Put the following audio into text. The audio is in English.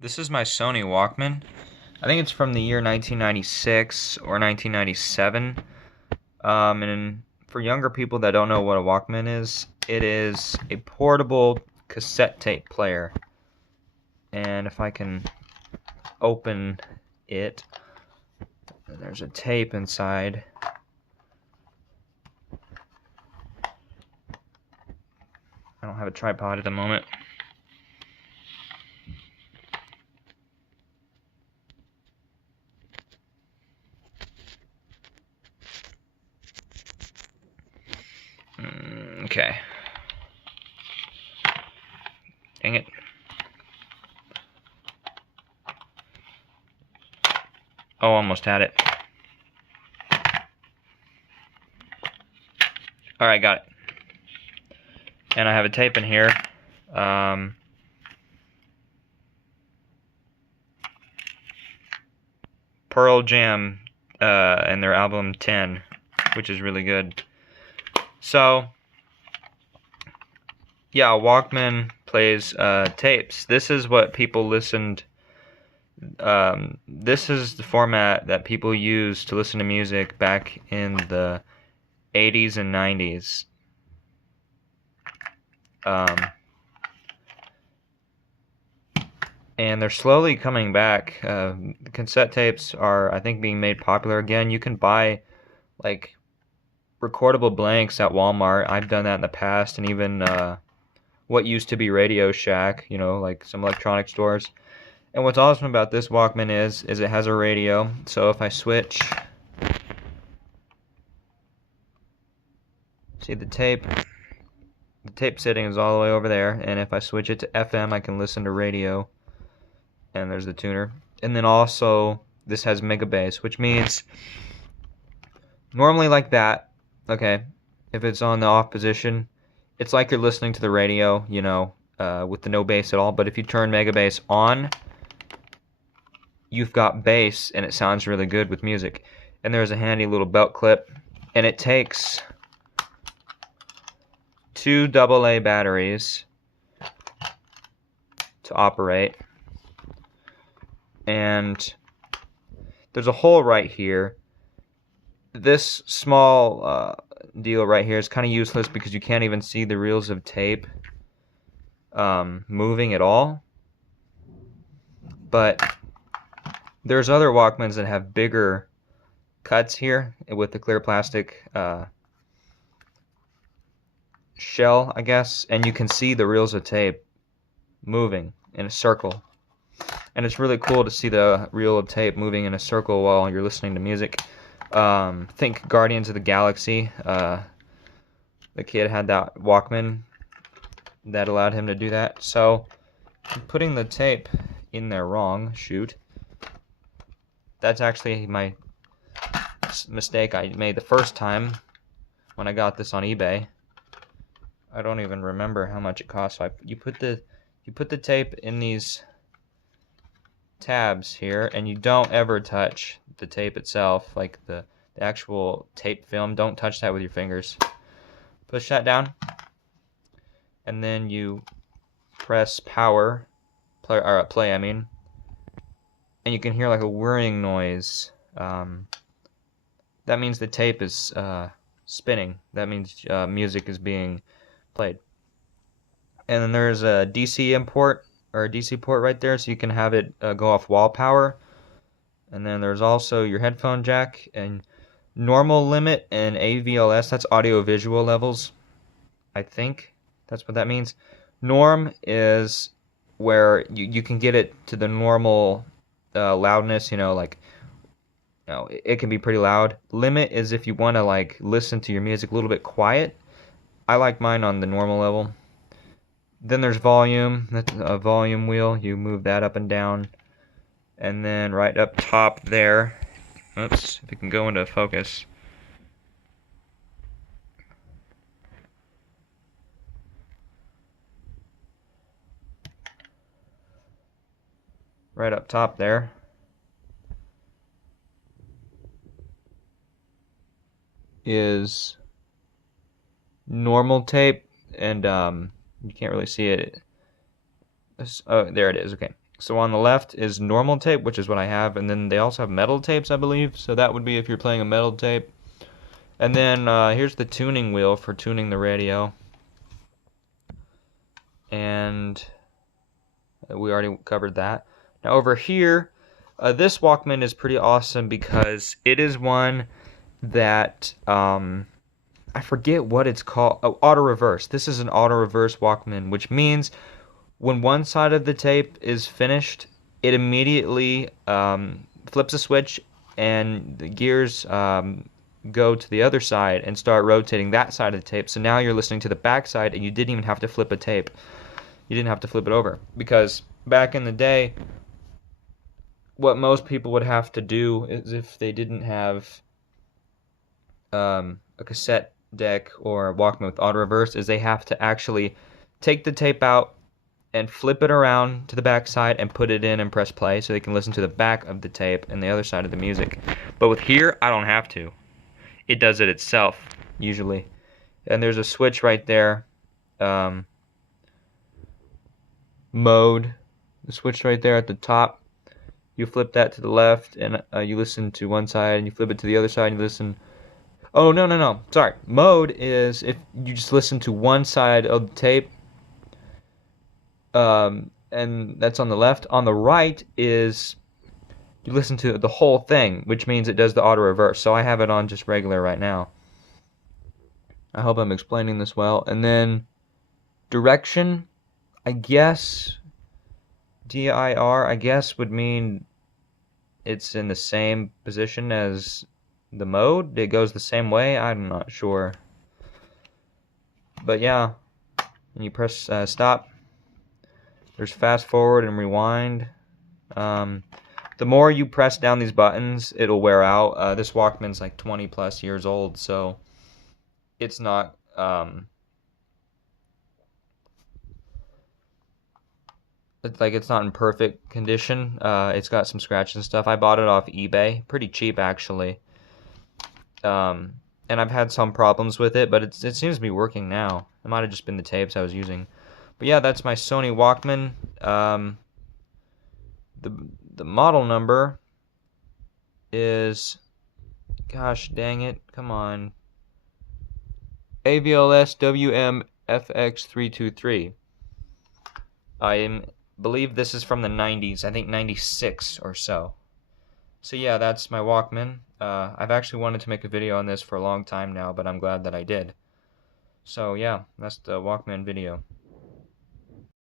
This is my Sony WalkMan. I think it's from the year 1996 or 1997. And for younger people that don't know what a Walkman is, it is a portable cassette tape player. And if I can open it, there's a tape inside. I don't have a tripod at the moment. Okay. Dang it. Oh, almost had it. Alright, got it. And I have a tape in here. Pearl Jam and their album 10, which is really good. So, yeah, Walkman plays tapes. This is what people listened. This is the format that people used to listen to music back in the 80s and 90s. And they're slowly coming back. Cassette tapes are, I think, being made popular again. You can buy, like, recordable blanks at Walmart. I've done that in the past, and even what used to be Radio Shack, you know, like some electronic stores. And what's awesome about this Walkman is it has a radio. So if I switch, see the tape setting is all the way over there, and if I switch it to FM, I can listen to radio. And there's the tuner. And then also, this has mega bass, which means normally like that, okay, if it's on the off position, it's like you're listening to the radio, you know, with the no bass at all. But if you turn mega bass on, you've got bass, and it sounds really good with music. And there's a handy little belt clip, and it takes 2 AA batteries to operate. And there's a hole right here. This small deal right here is kind of useless because you can't even see the reels of tape moving at all. But there's other Walkmans that have bigger cuts here with the clear plastic shell, I guess, and you can see the reels of tape moving in a circle. And it's really cool to see the reel of tape moving in a circle while you're listening to music. Think Guardians of the Galaxy. The kid had that Walkman that allowed him to do that. So, I'm putting the tape in there wrong. Shoot. That's actually my mistake I made the first time when I got this on eBay. I don't even remember how much it cost. So you put the tape in these tabs here, and you don't ever touch the tape itself, like the actual tape film. Don't touch that with your fingers. Push that down, and then you press power, play, I mean, and you can hear like a whirring noise. That means the tape is spinning. That means music is being played. And then there's a DC import, or a DC port right there, so you can have it go off wall power. And then there's also your headphone jack and normal limit and AVLS. That's audio visual levels, I think that's what that means. Norm is where you can get it to the normal loudness, you know, like, you know, it can be pretty loud. Limit is if you want to like listen to your music a little bit quiet. I like mine on the normal level. Then there's volume. That's a volume wheel. You move that up and down. And then right up top there, oops, if it can go into focus. Right up top there is normal tape, and you can't really see it. Oh, there it is. Okay. So on the left is normal tape, which is what I have, and then they also have metal tapes, I believe. So that would be if you're playing a metal tape. And then here's the tuning wheel for tuning the radio. And we already covered that. Now over here, this Walkman is pretty awesome because it is one that I forget what it's called. Oh, auto reverse. This is an auto reverse Walkman, which means when one side of the tape is finished, it immediately flips a switch and the gears go to the other side and start rotating that side of the tape. So now you're listening to the back side and you didn't even have to flip a tape. You didn't have to flip it over. Because back in the day, what most people would have to do is if they didn't have a cassette deck or a Walkman with auto reverse, is they have to actually take the tape out and flip it around to the back side and put it in and press play so they can listen to the back of the tape and the other side of the music. But with here, I don't have to. It does it itself, usually. And there's a switch right there. Mode. The switch right there at the top. You flip that to the left and you listen to one side, and you flip it to the other side and you listen. Oh, no. Sorry. Mode is if you just listen to one side of the tape. And that's on the left. On the right is you listen to the whole thing, which means it does the auto reverse. So I have it on just regular right now. I hope I'm explaining this well. And then direction, I guess, DIR, I guess would mean it's in the same position as the mode. It goes the same way. I'm not sure. But yeah, and you press stop. There's fast forward and rewind. The more you press down these buttons, it'll wear out. This Walkman's like 20 plus years old, so it's not it's not in perfect condition. It's got some scratches and stuff. I bought it off eBay, pretty cheap actually. And I've had some problems with it, but it seems to be working now. It might have just been the tapes I was using. But yeah, that's my Sony Walkman. The model number is, gosh dang it, come on, AVLS WMFX323. I believe this is from the 90s, I think 96 or so. So yeah, that's my Walkman. I've actually wanted to make a video on this for a long time now, but I'm glad that I did. So yeah, that's the Walkman video.